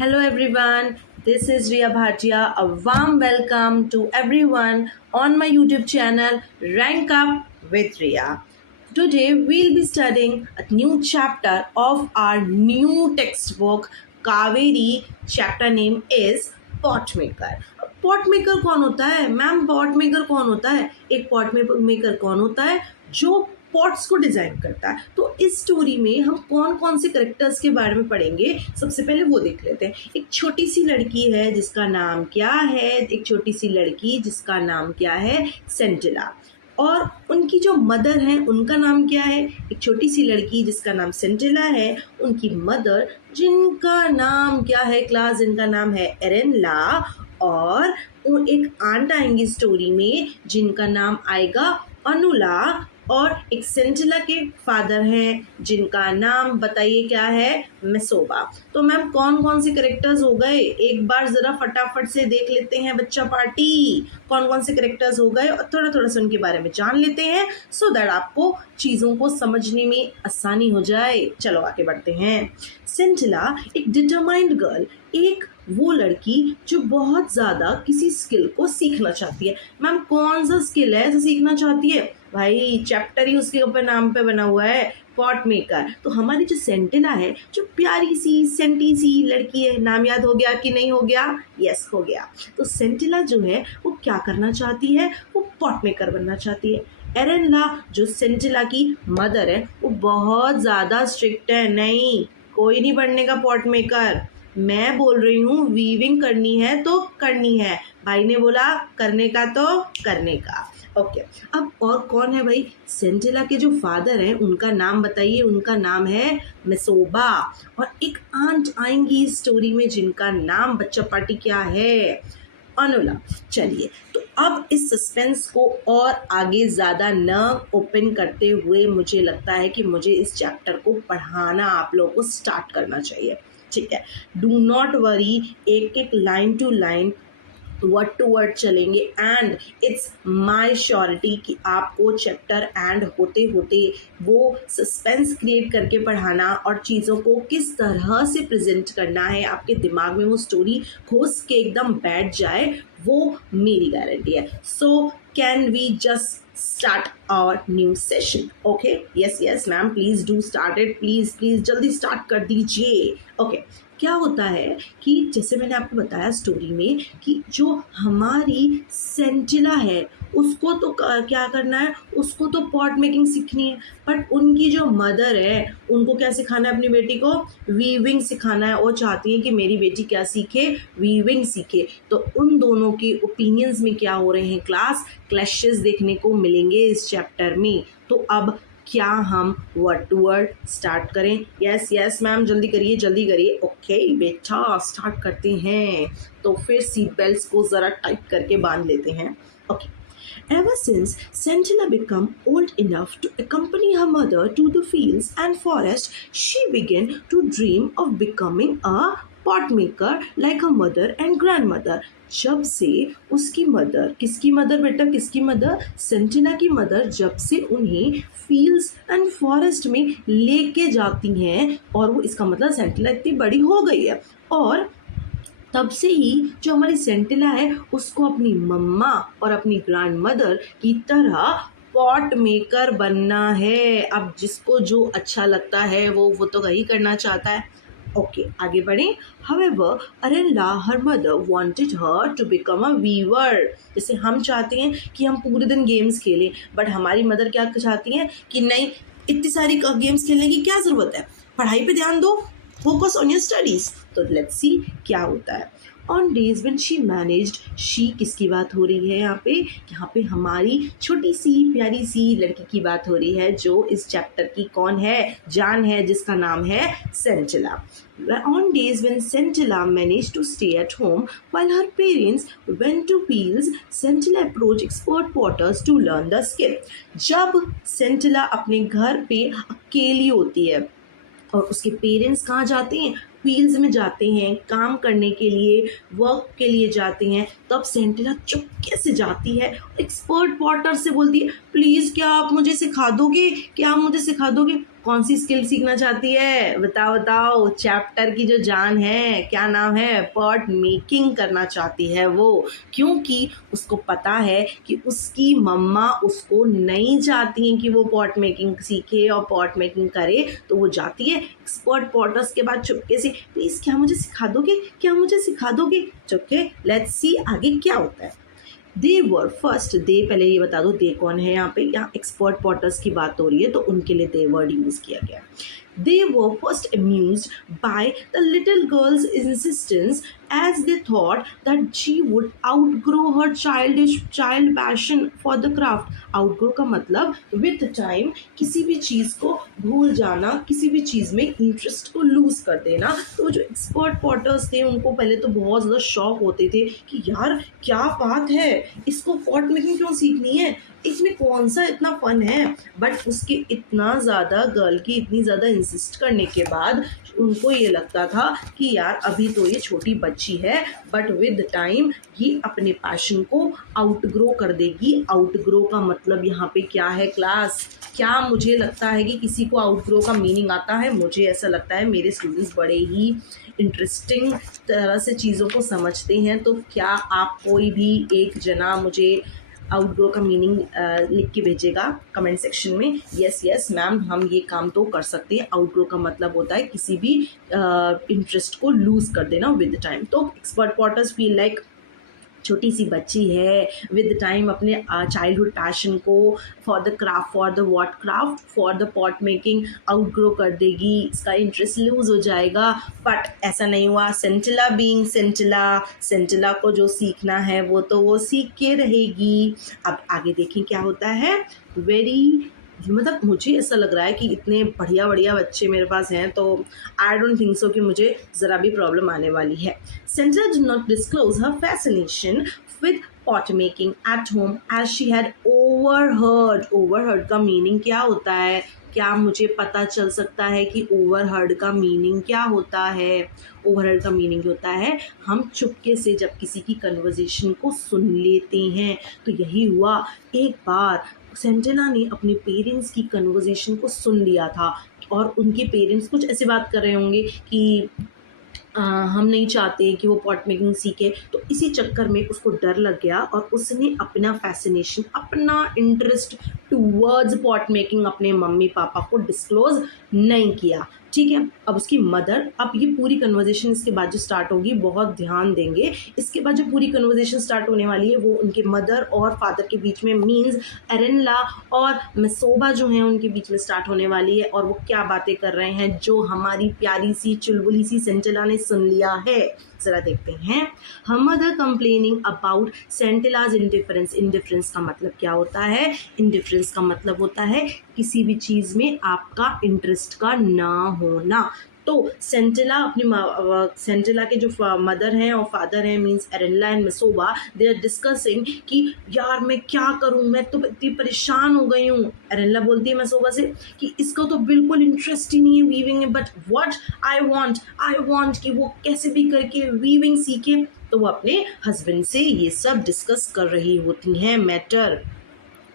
Hello everyone, this is Ria Bhatia. A warm welcome to everyone on my YouTube channel Rank Up with Ria. Today we'll be studying a new chapter of our new textbook Kaveri. Chapter name is Pot Maker. Pot maker कौन होता है ma'am? Pot maker कौन होता है? एक pot maker कौन होता है? जो पॉट्स को डिजाइन करता है। तो इस स्टोरी में हम कौन कौन से करेक्टर्स के बारे में पढ़ेंगे, सबसे पहले वो देख लेते हैं। एक छोटी सी लड़की है जिसका नाम क्या है? एक छोटी सी लड़की जिसका नाम क्या है? सेंटिला। और उनकी जो मदर है उनका नाम क्या है? एक छोटी सी लड़की जिसका नाम सेंटिला है, उनकी मदर जिनका नाम क्या है क्लास? जिनका नाम है एरेनला। और एक आंट आएंगी स्टोरी में जिनका नाम आएगा अनुला। और एक सेंटिला के फादर हैं जिनका नाम बताइए क्या है? मेसोबा। तो मैम कौन कौन से करेक्टर्स हो गए? एक बार जरा फटाफट से देख लेते हैं बच्चा पार्टी, कौन कौन से करेक्टर्स हो गए और थोड़ा थोड़ा सा उनके बारे में जान लेते हैं सो दैट आपको चीज़ों को समझने में आसानी हो जाए। चलो आगे बढ़ते हैं। सेंटिला एक डिटरमाइंड गर्ल, एक वो लड़की जो बहुत ज़्यादा किसी स्किल को सीखना चाहती है। मैम कौन सा स्किल है जो सीखना चाहती है? भाई चैप्टर ही उसके ऊपर नाम पे बना हुआ है, पॉट मेकर। तो हमारी जो सेंटिला है, जो प्यारी सी सेंटी सी लड़की है, नाम याद हो गया कि नहीं हो गया? यस हो गया। तो सेंटिला जो है वो क्या करना चाहती है? वो पॉट मेकर बनना चाहती है। एरेनला जो सेंटिला की मदर है वो बहुत ज़्यादा स्ट्रिक्ट है, नहीं कोई नहीं बनने का पॉट मेकर। मैं बोल रही हूँ वीविंग करनी है तो करनी है, भाई ने बोला करने का तो करने का। ओके अब और कौन है भाई? सेंटिला के जो फादर हैं उनका नाम बताइए। उनका नाम है मेसोबा। और एक आंट आएंगी इस स्टोरी में जिनका नाम बच्चा पार्टी क्या है? अनुला। चलिए तो अब इस सस्पेंस को और आगे ज़्यादा न ओपन करते हुए मुझे लगता है कि मुझे इस चैप्टर को पढ़ाना आप लोगों को स्टार्ट करना चाहिए। ठीक है, डू नॉट वरी, एक एक line to line word to word चलेंगे। एंड इट्स माई श्योरिटी कि आपको चैप्टर एंड होते होते वो सस्पेंस क्रिएट करके पढ़ाना और चीज़ों को किस तरह से प्रेजेंट करना है, आपके दिमाग में वो स्टोरी घुस के एकदम बैठ जाए, वो मेरी गारंटी है। So can we just start our new session? Okay, yes ma'am, please do start it, please जल्दी start कर दीजिए। okay, क्या होता है कि जैसे मैंने आपको बताया स्टोरी में कि जो हमारी सेंटिला है उसको तो क्या करना है, उसको तो पॉट मेकिंग सीखनी है। बट उनकी जो मदर है उनको क्या सिखाना है? अपनी बेटी को वीविंग सिखाना है। वो चाहती है कि मेरी बेटी क्या सीखे? वीविंग सीखे। तो उन दोनों के ओपिनियंस में क्या हो रहे हैं क्लास? क्लैशेस देखने को मिलेंगे इस चैप्टर में। तो अब क्या हम वर्ड टू वर्ड स्टार्ट करें? यस मैम जल्दी करिए। ओके बेटा स्टार्ट करते हैं। तो फिर सीट बेल्ट्स को ज़रा टाइट करके बांध लेते हैं। Okay. Ever since Centilla became old enough to accompany her mother to the fields and forest, she began to dream of becoming a pot maker like her mother and grandmother. जब से उसकी mother, किसकी mother बेटा? किसकी mother? सेंटिला की mother जब से उन्हें फील्ड्स एंड फॉरेस्ट में लेके जाती हैं, और वो इसका मतलब सेंटिला इतनी बड़ी हो गई है, और तब से ही जो हमारी सेंटिला है उसको अपनी मम्मा और अपनी ग्रैंड मदर की तरह पॉट मेकर बनना है। अब जिसको जो अच्छा लगता है वो तो वही करना चाहता है। ओके आगे बढ़ें। However, Arella, her mother wanted her to become a weaver. जैसे हम चाहते हैं कि हम पूरे दिन गेम्स खेलें, बट हमारी मदर क्या चाहती हैं कि नहीं, इतनी सारी गेम्स खेलने की क्या ज़रूरत है, पढ़ाई पे ध्यान दो, फोकस ऑन योर स्टडीज। तो लेट्स सी क्या होता है। On days when she managed, she किसकी बात हो रही है यहाँ पे हमारी छोटी सी प्यारी सी लड़की की बात हो रही है जो इस चैप्टर की कौन है? जान है, जिसका नाम है सेंटिला। On days when Centilla managed to stay at home while her parents went to fields, Centilla approached expert potters to learn the skill. जब सेंटिला अपने घर पे अकेली होती है और उसके पेरेंट्स कहाँ जाते हैं? फील्ड्स में जाते हैं काम करने के लिए, वर्क के लिए जाते हैं, तब सेंटिला चुपके से जाती है, एक्सपर्ट पॉटर से बोलती है प्लीज़ क्या आप मुझे सिखा दोगे? कौन सी स्किल सीखना चाहती है? बताओ बताओ। चैप्टर की जो जान है, क्या नाम है? पॉट मेकिंग करना चाहती है वो, क्योंकि उसको पता है कि उसकी मम्मा उसको नहीं चाहती हैं कि वो पॉट मेकिंग सीखे और पॉट मेकिंग करे, तो वो जाती है एक्सपर्ट पॉटर्स के बाद चुपके से, प्लीज़ क्या मुझे सिखा दोगे, क्या मुझे सिखा दोगे? चुपके, लेट्स सी आगे क्या होता है। दे वर फर्स्ट, दे पहले ये बता दो दे कौन है यहाँ पे, यहाँ एक्सपर्ट पॉटर्स की बात हो रही है तो उनके लिए दे वर्ड यूज किया गया। They were first amused by the little girl's insistence as they thought that she would outgrow her child passion for the craft. Outgrow का मतलब with time किसी भी चीज़ को भूल जाना, किसी भी चीज़ में इंटरेस्ट को लूज कर देना। तो जो एक्सपर्ट पॉटर्स थे उनको पहले तो बहुत ज़्यादा शौक होते थे कि यार क्या बात है, इसको पॉट मेकिंग क्यों सीखनी है, इसमें कौन सा इतना फन है। बट उसके इतना ज़्यादा गर्ल की इतनी ज़्यादा इंसिस्ट करने के बाद उनको ये लगता था कि यार अभी तो ये छोटी बच्ची है, बट विद टाइम ये अपने पैशन को आउटग्रो कर देगी। आउटग्रो का मतलब यहाँ पे क्या है क्लास? क्या मुझे लगता है कि किसी को आउटग्रो का मीनिंग आता है? मुझे ऐसा लगता है मेरे स्टूडेंट्स बड़े ही इंटरेस्टिंग तरह से चीज़ों को समझते हैं। तो क्या आप कोई भी एक जना मुझे आउटग्रो का मीनिंग लिख के भेजेगा कमेंट सेक्शन में? यस मैम, हम ये काम तो कर सकते हैं। आउटग्रो का मतलब होता है किसी भी इंटरेस्ट को लूज कर देना विद टाइम। तो एक्सपर्ट पॉटर्स फील लाइक छोटी सी बच्ची है, विद टाइम अपने चाइल्डहुड पैशन को for the craft, for the what craft, for the pot making outgrow कर देगी, इसका इंटरेस्ट लूज हो जाएगा। बट ऐसा नहीं हुआ। सेंटिला बीइंग सेंटिला, सेंटिला को जो सीखना है वो तो वो सीख के रहेगी। अब आगे देखें क्या होता है। वेरी, मतलब मुझे ऐसा लग रहा है कि इतने बढ़िया बढ़िया बच्चे मेरे पास हैं तो आई डोंट थिंक सो कि मुझे ज़रा भी प्रॉब्लम आने वाली है। Sandra did not disclose her fascination with pot making at home as she had overheard. Overheard का मीनिंग क्या होता है? क्या मुझे पता चल सकता है कि ओवरहर्ड का मीनिंग क्या होता है? ओवरहर्ड का मीनिंग होता है हम चुपके से जब किसी की कन्वर्जेशन को सुन लेते हैं। तो यही हुआ, एक बार सेंटेना ने अपने पेरेंट्स की कन्वर्जेशन को सुन लिया था और उनके पेरेंट्स कुछ ऐसे बात कर रहे होंगे कि हम नहीं चाहते कि वो पॉट मेकिंग सीखे। तो इसी चक्कर में उसको डर लग गया और उसने अपना फैसिनेशन, अपना इंटरेस्ट टूवर्ड्स पॉट मेकिंग अपने मम्मी पापा को डिस्क्लोज नहीं किया। ठीक है, अब उसकी मदर, अब ये पूरी कन्वर्जेशन इसके बाद जो स्टार्ट होगी बहुत ध्यान देंगे। इसके बाद जो पूरी कन्वर्जेशन स्टार्ट होने वाली है वो उनके मदर और फादर के बीच में, मीन्स एरेनला और मेसोबा जो हैं उनके बीच में स्टार्ट होने वाली है। और वो क्या बातें कर रहे हैं जो हमारी प्यारी सी चुलबुली सी सेंटिला ने सुन लिया है, जरा देखते हैं। her mother complaining about Sentila's indifference. Indifference का मतलब क्या होता है? इंडिफरेंस का मतलब होता है किसी भी चीज़ में आपका इंटरेस्ट का ना होना। तो सेंटिला अपनी सेंटिला के जो मदर हैं और फादर हैं, means Arenla and Mesoba, they are discussing कि यार मैं क्या करूं, मैं तो इतनी परेशान हो गई हूँ। एरेनला बोलती है मेसोबा से कि इसको तो बिल्कुल इंटरेस्ट ही नहीं है वीविंग में, बट व्हाट आई वांट कि वो कैसे भी करके वीविंग सीखे। तो वो अपने हस्बैंड से ये सब डिस्कस कर रही होती हैं। मैटर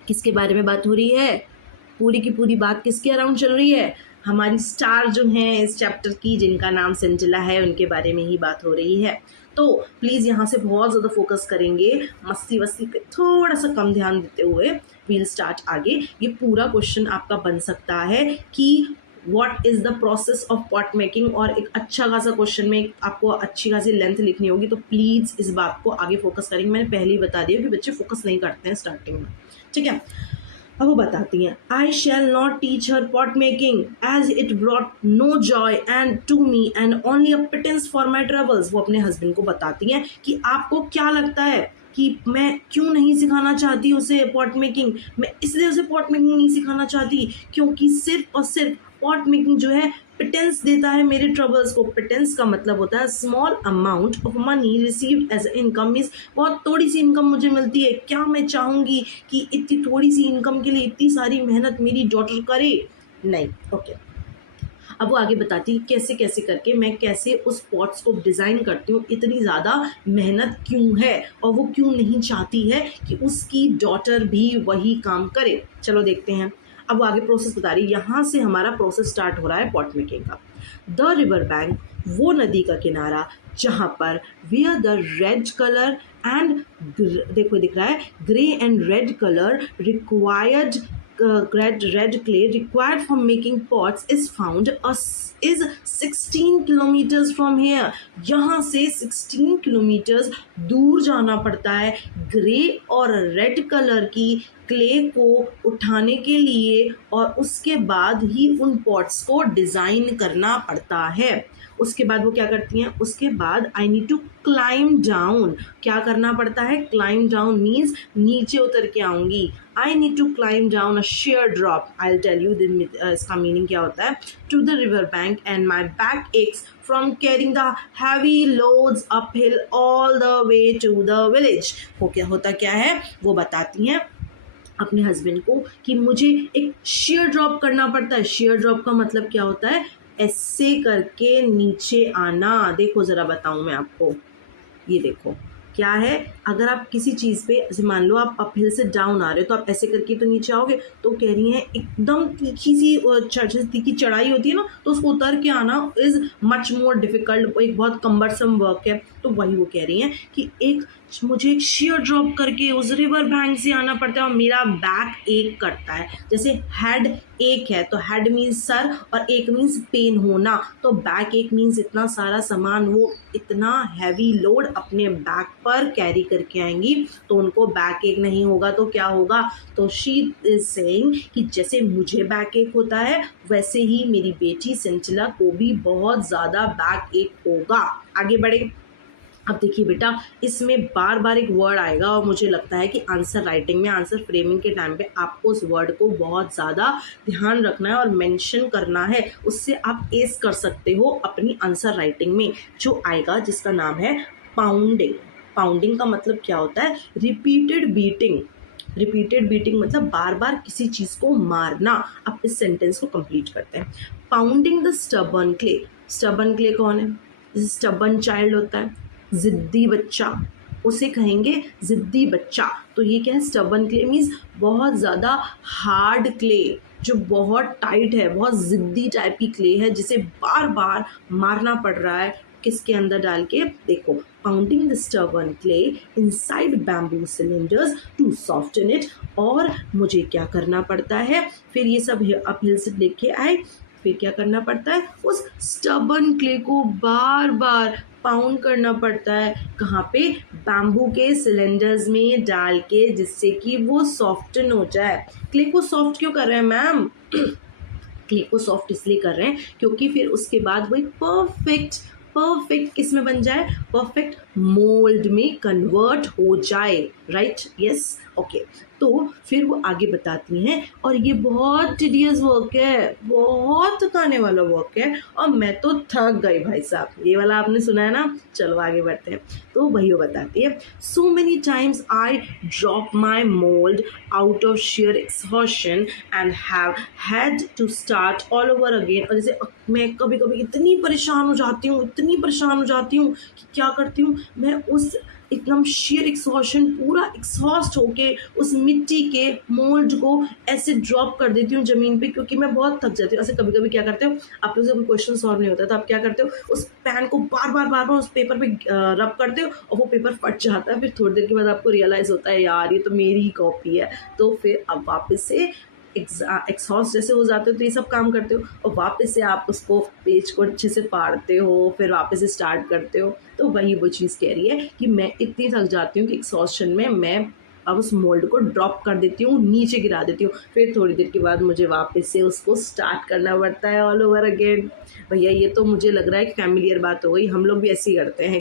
किसके बारे में बात हो रही है? पूरी की पूरी बात किसके अराउंड चल रही है? हमारी स्टार जो हैं इस चैप्टर की, जिनका नाम सेंटिला है, उनके बारे में ही बात हो रही है। तो प्लीज़ यहाँ से बहुत ज़्यादा फोकस करेंगे, मस्ती वस्ती पे थोड़ा सा कम ध्यान देते हुए वील स्टार्ट आगे। ये पूरा क्वेश्चन आपका बन सकता है कि what is the process of pot making, और एक अच्छा खासा क्वेश्चन में आपको अच्छी खासी लेंथ लिखनी होगी। तो प्लीज़ इस बात को आगे फोकस करेंगे। मैंने पहले ही बता दिया कि बच्चे फोकस नहीं करते हैं स्टार्टिंग में, ठीक है। अब वो बताती हैं, I shall not teach her pot making as it brought no joy and to me and only a pittance for my troubles. वो अपने हस्बैंड को बताती हैं कि आपको क्या लगता है कि मैं क्यों नहीं सिखाना चाहती उसे पॉट मेकिंग। मैं इसलिए उसे पॉट मेकिंग नहीं सिखाना चाहती क्योंकि सिर्फ और सिर्फ पॉट मेकिंग जो है पिटेंस देता है मेरे ट्रबल्स को। पिटेंस का मतलब होता है small amount of money received as income, means बहुत थोड़ी सी इनकम मुझे मिलती है। क्या मैं चाहूँगी कि इतनी थोड़ी सी इनकम के लिए इतनी सारी मेहनत मेरी डॉटर करे? नहीं। ओके, अब वो आगे बताती है कैसे कैसे करके मैं कैसे उस पॉट्स को डिज़ाइन करती हूँ, इतनी ज़्यादा मेहनत क्यों है और वो क्यों नहीं चाहती है कि उसकी डॉटर भी वही काम करे। चलो देखते हैं। अब वो आगे प्रोसेस बता रही है, यहाँ से हमारा प्रोसेस स्टार्ट हो रहा है पॉट मेकिंग का। द रिवर बैंक, वो नदी का किनारा जहाँ पर where the red colour and, देखो दिख रहा है grey and red colour required, red clay required for making pots is found is 16 kilometers from here। यहाँ से 16 किलोमीटर्स दूर जाना पड़ता है ग्रे और रेड कलर की क्ले को उठाने के लिए, और उसके बाद ही उन पॉट्स को डिज़ाइन करना पड़ता है। उसके बाद वो क्या करती हैं, उसके बाद I need to climb down, क्या करना पड़ता है, क्लाइम डाउन मीन्स नीचे उतर के आऊंगी। I need to climb down a sheer drop, I will tell you इसका मीनिंग क्या होता है, to the river bank and my back aches from carrying the heavy loads uphill all the way to the village. वो क्या होता क्या है, वो बताती हैं अपने हस्बैंड को कि मुझे एक शेयर ड्रॉप करना पड़ता है। शेयर ड्रॉप का मतलब क्या होता है, ऐसे करके नीचे आना। देखो ज़रा बताऊं मैं आपको, ये देखो क्या है, अगर आप किसी चीज़ पे, जैसे मान लो आप अपहिल से डाउन आ रहे हो तो आप ऐसे करके तो नीचे आओगे, तो कह रही हैं एकदम तीखी सी तीखी चढ़ाई होती है ना, तो उसको उतर के आना इज़ मच मोर डिफ़िकल्ट, एक बहुत कम्बरसम वर्क है। तो वही वो कह रही हैं कि मुझे एक शेयर ड्रॉप करके उस रिवर बैंक से आना पड़ता है और मेरा बैक एक करता है। जैसे हेड एक है तो हेड मीन्स सर और एक मीन्स पेन होना, तो बैक एक मीन्स इतना सारा सामान, वो इतना हैवी लोड अपने बैक पर कैरी करके आएंगी तो उनको बैक एक नहीं होगा तो क्या होगा। तो शी इज सेइंग कि जैसे मुझे बैक एक होता है वैसे ही मेरी बेटी सेंटिला को भी बहुत ज़्यादा बैक एक होगा। आगे बढ़े। अब देखिए बेटा, इसमें बार बार एक वर्ड आएगा और मुझे लगता है कि आंसर राइटिंग में, आंसर फ्रेमिंग के टाइम पे आपको उस वर्ड को बहुत ज़्यादा ध्यान रखना है और मेंशन करना है, उससे आप एस कर सकते हो अपनी आंसर राइटिंग में। जो आएगा जिसका नाम है पाउंडिंग। पाउंडिंग का मतलब क्या होता है, रिपीटेड बीटिंग। रिपीटेड बीटिंग मतलब बार बार किसी चीज़ को मारना। अब इस सेंटेंस को कंप्लीट करते हैं। Pounding the stubborn clay. Stubborn clay कौन है, जैसे स्टबर्न चाइल्ड होता है, ज़िद्दी बच्चा, उसे कहेंगे ज़िद्दी बच्चा। तो ये क्या है, स्टबर्न क्ले मीन्स बहुत ज़्यादा हार्ड क्ले, जो बहुत टाइट है, बहुत ज़िद्दी टाइप की क्ले है जिसे बार बार मारना पड़ रहा है। किसके अंदर डाल के, देखो, pounding the stubborn clay inside bamboo cylinders to soften it. और मुझे क्या करना पड़ता है, फिर ये सब अपहिल से लेके आए, फिर क्या करना पड़ता है, उस स्टबर्न क्ले को बार बार पाउंड करना पड़ता है। कहाँ पे, बैम्बू के सिलेंडर्स में डाल के, जिससे कि वो सॉफ्टन हो जाए। क्ले को सॉफ्ट क्यों कर रहे हैं मैम, क्ले को सॉफ्ट इसलिए कर रहे हैं क्योंकि फिर उसके बाद वो एक परफेक्ट किस में बन जाए, परफेक्ट मोल्ड में कन्वर्ट हो जाए। Right, yes, okay. तो फिर वो आगे बताती हैं, और ये बहुत टीडियस वर्क है, बहुत थकाने वाला वर्क है, और मैं तो थक गई भाई साहब। ये वाला आपने सुना है ना, चलो आगे बढ़ते हैं। तो वही वो बताती है, so many times I drop my mould out of sheer exhaustion and have had to start all over again. और जैसे मैं कभी कभी इतनी परेशान हो जाती हूँ, इतनी परेशान हो जाती हूँ कि क्या करती हूँ मैं, उस एकदम शेयर एक्सहॉशन, पूरा एक्सहॉस्ट होके उस मिट्टी के मोल्ड को ऐसे ड्रॉप कर देती हूँ ज़मीन पे, क्योंकि मैं बहुत थक जाती हूँ। ऐसे कभी कभी क्या करते हो आप लोग, जब क्वेश्चन सॉल्व नहीं होता तो आप क्या करते हो, उस पेन को बार बार उस पेपर पे रब करते हो और वो पेपर फट जाता है। फिर थोड़ी देर के बाद आपको रियलाइज़ होता है यार ये तो मेरी ही कॉपी है। तो फिर अब वापस से एक्सहॉस्ट जैसे हो जाते हो तो ये सब काम करते हो, और वापस से आप उसको पेज को अच्छे से फाड़ते हो, फिर वापस से स्टार्ट करते हो। तो वही वो चीज़ कह रही है कि मैं इतनी थक जाती हूँ कि एक्सहॉस्शन में मैं अब उस मोल्ड को ड्रॉप कर देती हूँ, नीचे गिरा देती हूँ, फिर थोड़ी देर के बाद मुझे वापस से उसको स्टार्ट करना पड़ता है ऑल ओवर अगेन। भैया ये तो मुझे लग रहा है कि फैमिलियर बात हो गई, हम लोग भी ऐसे ही करते हैं।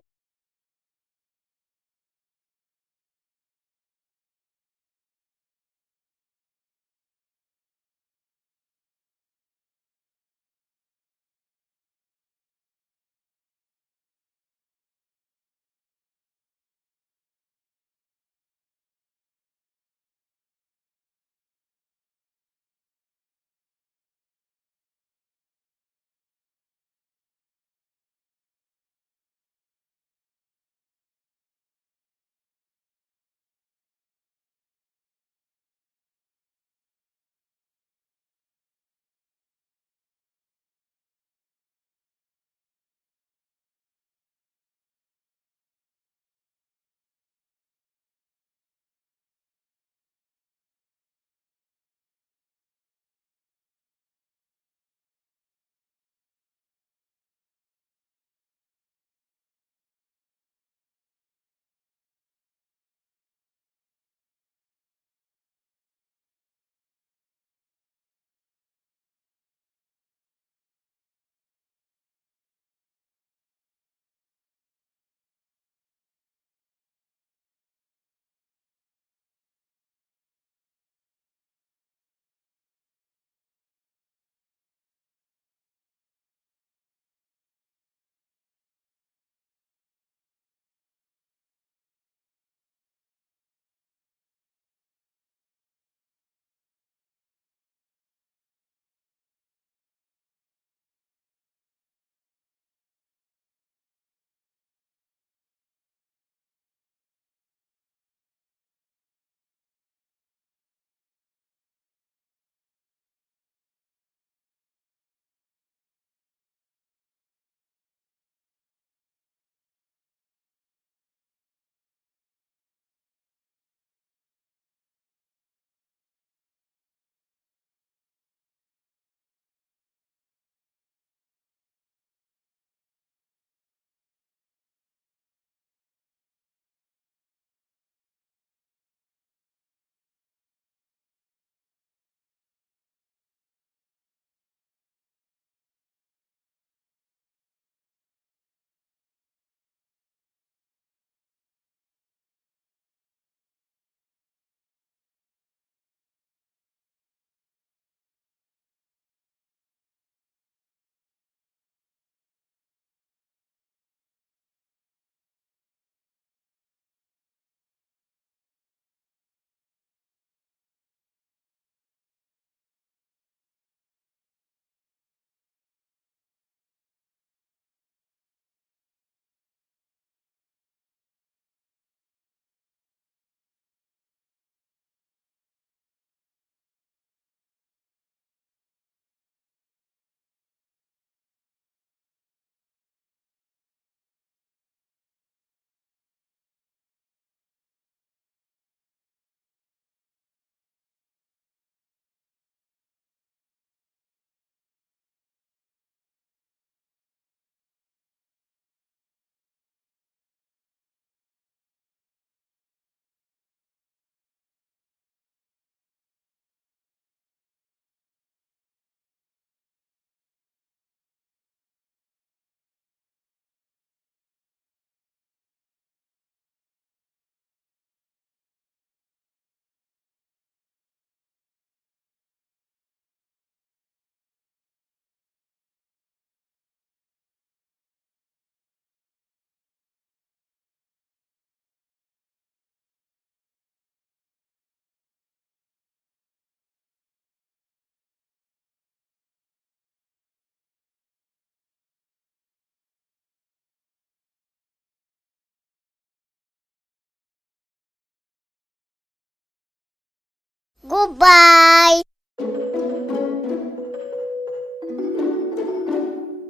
Bye.